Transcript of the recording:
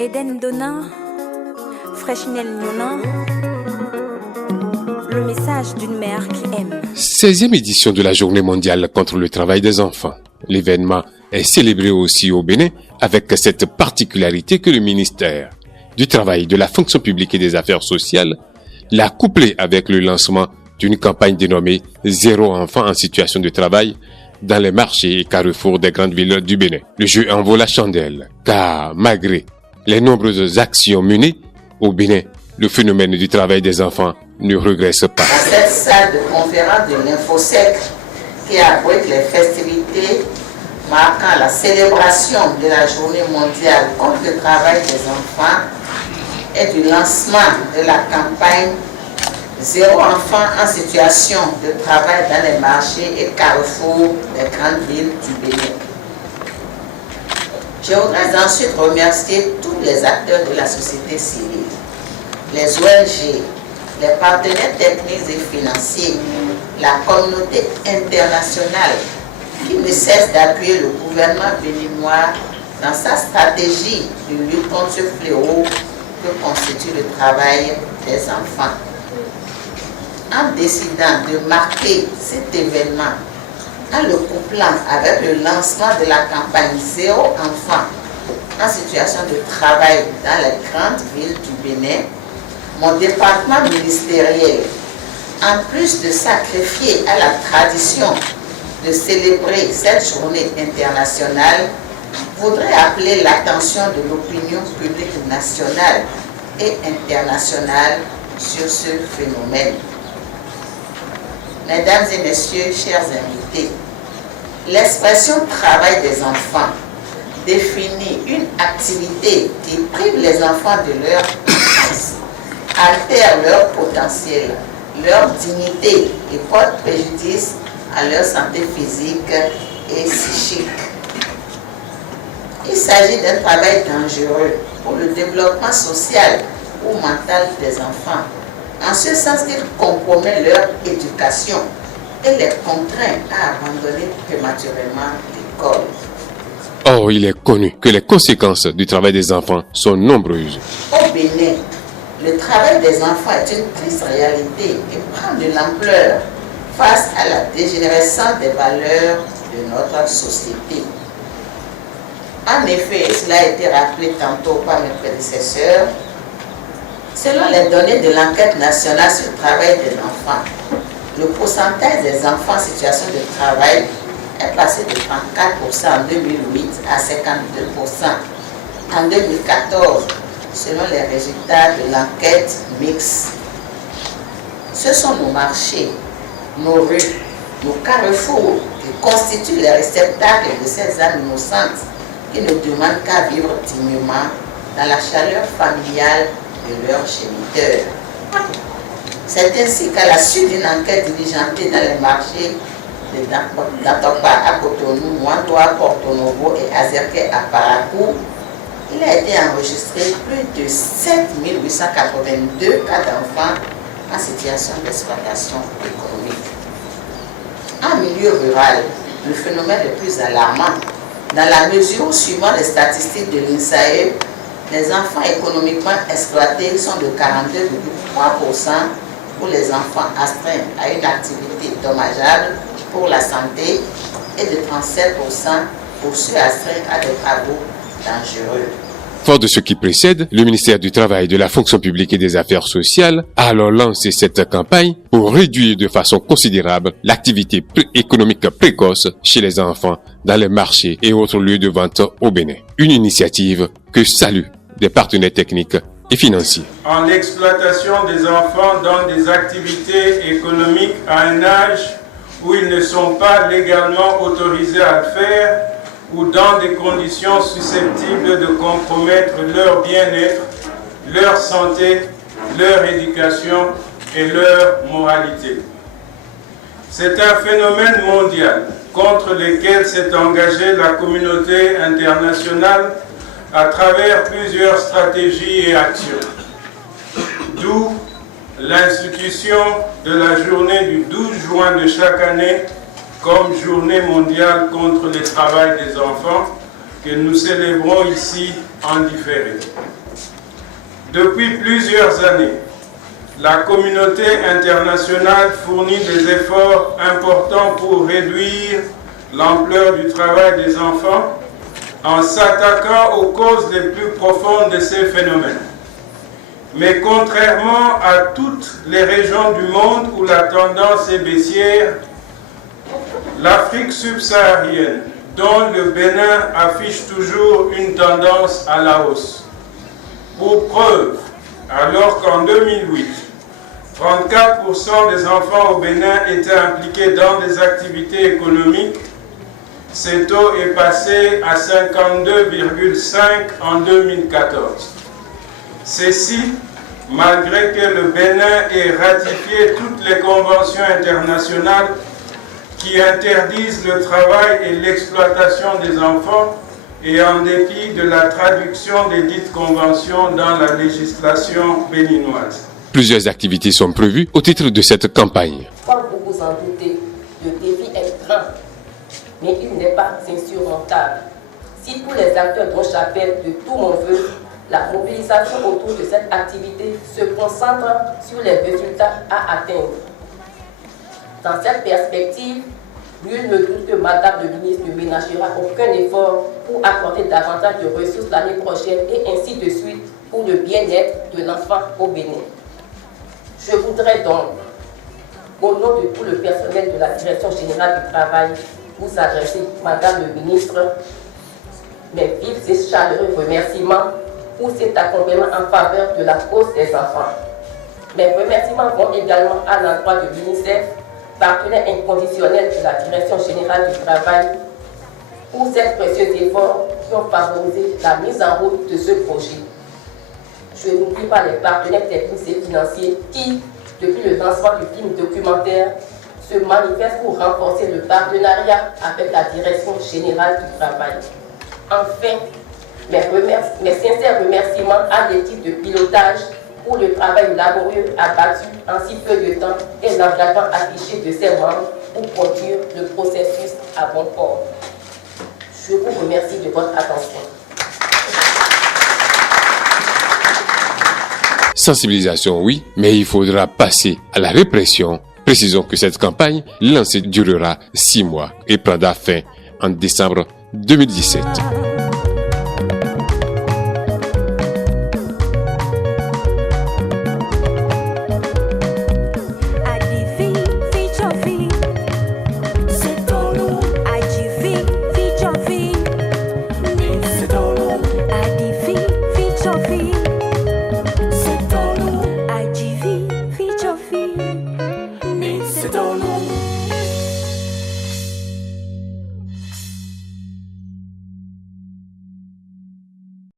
Eden Donna, Freshnel Nyonan, le message d'une mère qui aime. 16e édition de la Journée mondiale contre le travail des enfants. L'événement est célébré aussi au Bénin avec cette particularité que le ministère du Travail, de la Fonction publique et des Affaires sociales l'a couplé avec le lancement d'une campagne dénommée « Zéro enfant en situation de travail » dans les marchés et carrefours des grandes villes du Bénin. Le jeu en vaut la chandelle, car malgré les nombreuses actions menées au Bénin, le phénomène du travail des enfants ne regresse pas. Dans cette salle de conférence de l'Infosec qui abrite les festivités marquant la célébration de la Journée mondiale contre le travail des enfants et du lancement de la campagne Zéro enfant en situation de travail dans les marchés et carrefours des grandes villes du Bénin. Je voudrais ensuite remercier tous les acteurs de la société civile, les ONG, les partenaires techniques et financiers, la communauté internationale qui ne cesse d'appuyer le gouvernement béninois dans sa stratégie de lutte contre ce fléau que constitue le travail des enfants. En décidant de marquer cet événement, en le couplant avec le lancement de la campagne Zéro enfant en situation de travail dans les grandes villes du Bénin, mon département ministériel, en plus de sacrifier à la tradition de célébrer cette journée internationale, voudrait appeler l'attention de l'opinion publique nationale et internationale sur ce phénomène. Mesdames et messieurs, chers invités, l'expression travail des enfants définit une activité qui prive les enfants de leur chance, altère leur potentiel, leur dignité et porte préjudice à leur santé physique et psychique. Il s'agit d'un travail dangereux pour le développement social ou mental des enfants, en ce sens qu'il compromet leur éducation et les contraint à abandonner prématurément l'école. Or, il est connu que les conséquences du travail des enfants sont nombreuses. Au Bénin, le travail des enfants est une triste réalité et prend de l'ampleur face à la dégénérescence des valeurs de notre société. En effet, et cela a été rappelé tantôt par mes prédécesseurs, selon les données de l'enquête nationale sur le travail des enfants, le pourcentage des enfants en situation de travail est passé de 34% en 2008 à 52% en 2014, selon les résultats de l'enquête mixte. Ce sont nos marchés, nos rues, nos carrefours qui constituent les réceptacles de ces âmes innocentes qui ne demandent qu'à vivre dignement dans la chaleur familiale de leurs géniteurs. C'est ainsi qu'à la suite d'une enquête diligentée dans les marchés de Dantokpa à Cotonou, Mwantoa, Porto Novo et Azerke à Parakou, il a été enregistré plus de 7882 cas d'enfants en situation d'exploitation économique. En milieu rural, le phénomène est plus alarmant dans la mesure où, suivant les statistiques de l'INSAE, les enfants économiquement exploités sont de 42,3% pour les enfants astreints à une activité dommageable pour la santé et de 37% pour ceux astreints à des travaux dangereux. Fort de ce qui précède, le ministère du Travail, de la Fonction publique et des Affaires sociales a alors lancé cette campagne pour réduire de façon considérable l'activité économique précoce chez les enfants dans les marchés et autres lieux de vente au Bénin. Une initiative que saluent des partenaires techniques et financiers. En l'exploitation des enfants dans des activités économiques à un âge où ils ne sont pas légalement autorisés à le faire ou dans des conditions susceptibles de compromettre leur bien-être, leur santé, leur éducation et leur moralité. C'est un phénomène mondial contre lequel s'est engagée la communauté internationale à travers plusieurs stratégies et actions. D'où l'institution de la journée du 12 juin de chaque année comme journée mondiale contre le travail des enfants que nous célébrons ici en différé. Depuis plusieurs années, la communauté internationale fournit des efforts importants pour réduire l'ampleur du travail des enfants en s'attaquant aux causes les plus profondes de ces phénomènes. Mais contrairement à toutes les régions du monde où la tendance est baissière, l'Afrique subsaharienne, dont le Bénin affiche toujours une tendance à la hausse. Pour preuve, alors qu'en 2008, 34% des enfants au Bénin étaient impliqués dans des activités économiques, ce taux est passé à 52,5 en 2014. Ceci, malgré que le Bénin ait ratifié toutes les conventions internationales qui interdisent le travail et l'exploitation des enfants et en dépit de la traduction des dites conventions dans la législation béninoise. Plusieurs activités sont prévues au titre de cette campagne. Comme vous vous en doutez, le défi est grand, mais il n'est pas insurmontable. Si tous les acteurs dont j'appelle de tout mon vœu, la mobilisation autour de cette activité se concentre sur les résultats à atteindre. Dans cette perspective, nul ne doute que Madame le ministre ne ménagera aucun effort pour apporter davantage de ressources l'année prochaine et ainsi de suite pour le bien-être de l'enfant au Bénin. Je voudrais donc, au nom de tout le personnel de la Direction générale du travail, vous adresser, Madame le ministre, mes vifs et chaleureux remerciements pour cet accompagnement en faveur de la cause des enfants. Mes remerciements vont également à l'endroit de l'UNICEF, partenaire inconditionnel de la Direction générale du travail, pour ces précieux efforts qui ont favorisé la mise en route de ce projet. Je n'oublie pas les partenaires techniques et financiers qui, depuis le lancement du film documentaire, se manifestent pour renforcer le partenariat avec la Direction générale du travail. Enfin, mes sincères remerciements à l'équipe de pilotage pour le travail laborieux abattu en si peu de temps et l'engagement affiché de ses membres pour conduire le processus à bon port. Je vous remercie de votre attention. Sensibilisation, oui, mais il faudra passer à la répression. Précisons que cette campagne lancée durera 6 mois et prendra fin en décembre 2017.